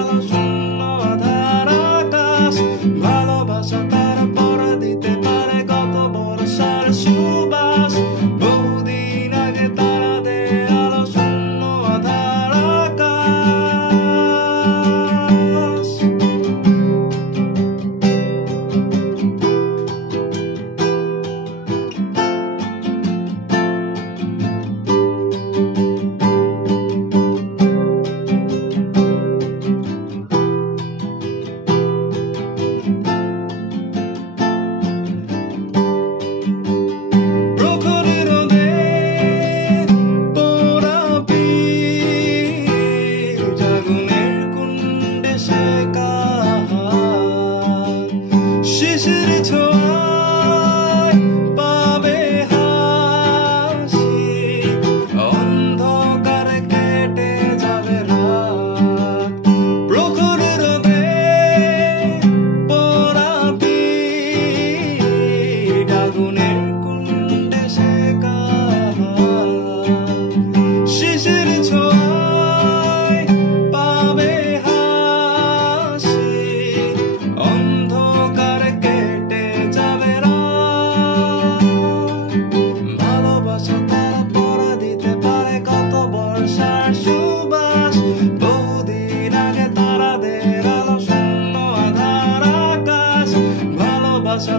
আলো শূন্য আধার আকাশ ভালোবাসা তার পরে দিতে পারে কত বর্ষার সুবাস বহুদিন আগে তারা দে আলো শূন্য আধার আকাশ শিশির ছোঁয়ায় পাবে হাসি অন্ধকার কেটে যাবে রাত প্রখর রোদে পোড়া পিঠ আগুনের কুণ্ডে শেখা শিশির ছোঁয়ায় পাবে হাসি অন্ধকার কেটে যাবে রাত ভালোবাসা তারা পরে দিতে পারে কত বর্ষার সুবাস বহুদিন আগে তারাদের আলো শূন্য আধার আকাশ ভালোবাসা